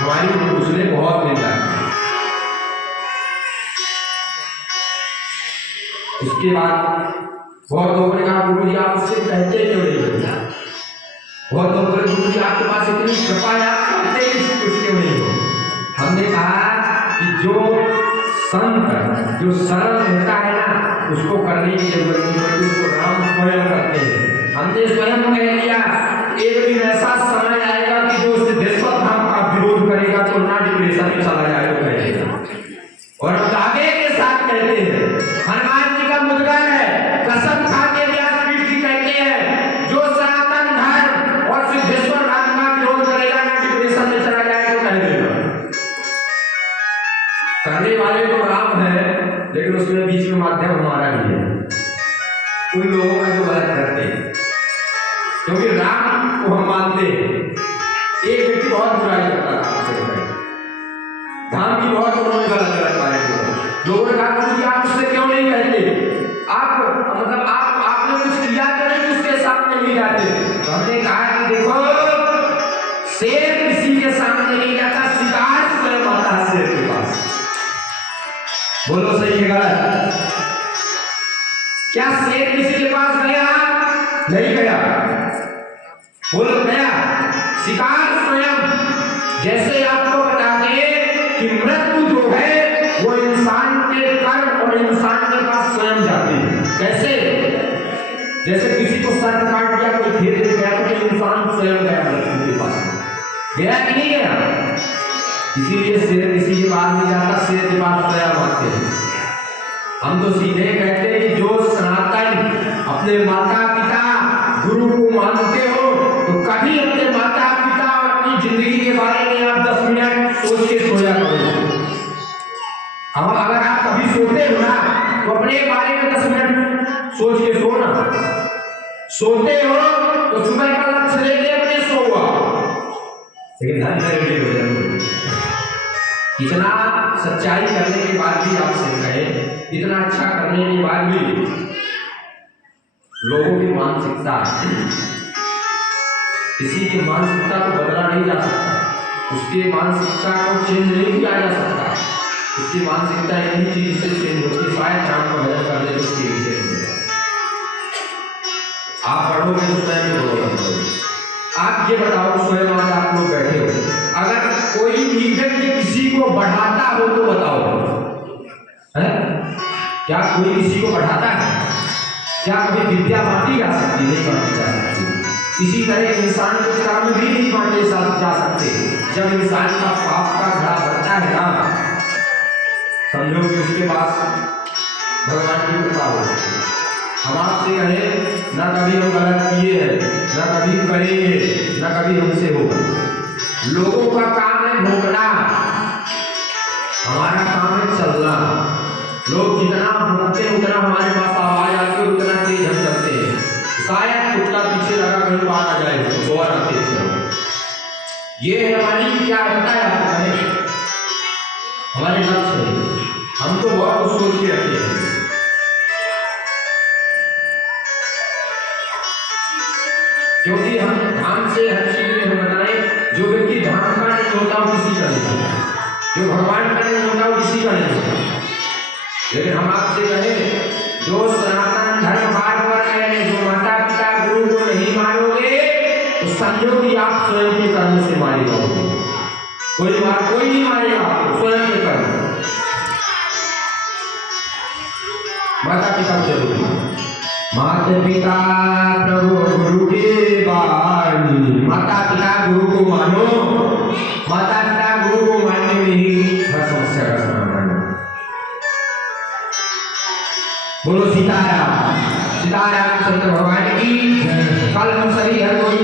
हमारी उसने बहुत निंदा की। इसके बाद बहुत लोगों ने कहा गुरु जी आप उससे कहते क्यों नहीं हो? बहुत लोग बोले गुरु जी आपके पास इतनी कृपा है आप कहते ही कुछ क्यों नहीं हो? हमने कहा कि जो संत जो सरल रहता है ना उसको करने की जरूरत नहीं होती, उसको राम स्वयं करते हैं। हमने स्वयं कह दिया एक दिन ऐसा समय आएगा कि जो सिद्धेश्वर धाम का विरोध करेगा तो ना डिप्रेशन में चला जाएगा कहेगा। और हम दावे के साथ कहते हैं हनुमान जी का मुद्गल है, कसम खा के व्यासपीठ जी कहते हैं जो सनातन धर्म और सिद्धेश्वर धाम का विरोध करेगा ना डिप्रेशन में चला जाएगा तो कह देगा। करने वाले तो राम है लेकिन उसमें बीच में माध्यम हमारा भी है, उन लोगों का जो गलत करते हैं। क्योंकि राम को हम मानते हैं। एक व्यक्ति बहुत बुराई करता था, धाम की बहुत उन्होंने गलत गलत बातें लोगों ने कहा गुरु जी आप उससे क्यों नहीं कहते? आप मतलब आपने कुछ किया तो नहीं उसके सामने नहीं जाते? तो हमने कहा कि देखो शेर किसी के सामने नहीं जाता, शिकार स्वयं आता है शेर के पास। बोलो सही है गलत? क्या शेर किसी के पास गया? नहीं गया। बोलो गया? शिकार स्वयं। जैसे आपको बता दें कि मृत्यु जो है वो इंसान के कर्म और इंसान के पास स्वयं जाती है। कैसे? जैसे किसी को सर काट दिया कोई खेत में गया तो इंसान स्वयं गया मृत्यु के पास, गया कि नहीं गया? इसीलिए शेर किसी के पास नहीं जाता, शेर के पास स्वयं आते हैं। हम तो सीधे कहते हैं कि जो सनातन अपने माता पिता गुरु को मानते हो तो कभी अपने माता पिता और अपनी जिंदगी के बारे में आप 10 मिनट सोच के सोया करो। अब अगर आप कभी सोते हो ना तो अपने बारे में 10 मिनट सोच के सोना। सोते हो तो सुबह का लक्ष्य लेके अपने सो हुआ, लेकिन इतना सच्चाई करने के बाद भी आपसे कहे, इतना अच्छा करने के बाद भी लोगों की मानसिकता, किसी की मानसिकता को बदला नहीं जा सकता, उसकी मानसिकता को चेंज नहीं किया जा सकता। उसकी मानसिकता इन्हीं चीज से चेंज होती है। शायद शाम को भजन कर ले तो उसकी चेंज हो जाए। आप पढ़ोगे तो स्वयं में बोलोगे। आप ये बताओ स्वयं आज आप लोग बैठे हो, अगर कोई भी व्यक्ति किसी को बढ़ाता हो तो बताओ है? क्या कोई किसी को बढ़ाता है? क्या कभी विद्या बांटी जा सकती? नहीं बांटी जा सकती। इसी तरह इंसान को कर्म भी नहीं बांटे जा सकते। जब इंसान का पाप का घड़ा भरता है ना, समझो कि उसके पास भगवान की कृपा हो। हम आपसे कहें ना कभी हम गलत किए हैं, ना कभी करेंगे, ना कभी हमसे होगा। लोगों का काम है भोगना, हमारा काम है चलना। लोग जितना भोगते हैं उतना हमारे पास आवाज आती है, उतना तेज हम चलते हैं। शायद कुत्ता पीछे लगा कहीं पार आ जाए तो और आते चलो। ये हमारी क्या रहता है आपको कहें? हमारे लक्ष्य है। हम तो बहुत कुछ सोच के रखे हैं। क्योंकि हम धाम से हर चीज में हम बताएं जो व्यक्ति धाम का नहीं होता वो किसी का नहीं होता, जो भगवान का नहीं होता वो किसी का नहीं होता। लेकिन हम आपसे कहें जो सनातन धर्म बार बार कहे, जो माता पिता गुरु को नहीं मानोगे तो समझो कि आप स्वयं के कर्म से मारे जाओगे। कोई नहीं मारेगा आपको, स्वयं के कर्म। माता पिता जरूरी, माता पिता प्रभु गुरु के बाणी। माता पिता गुरु को मानो, माता पिता गुरु को मानने में ही हर समस्या का समाधान है। बोलो सीताराम, सीताराम चंद्र भगवान की। कल हम सभी हर कोई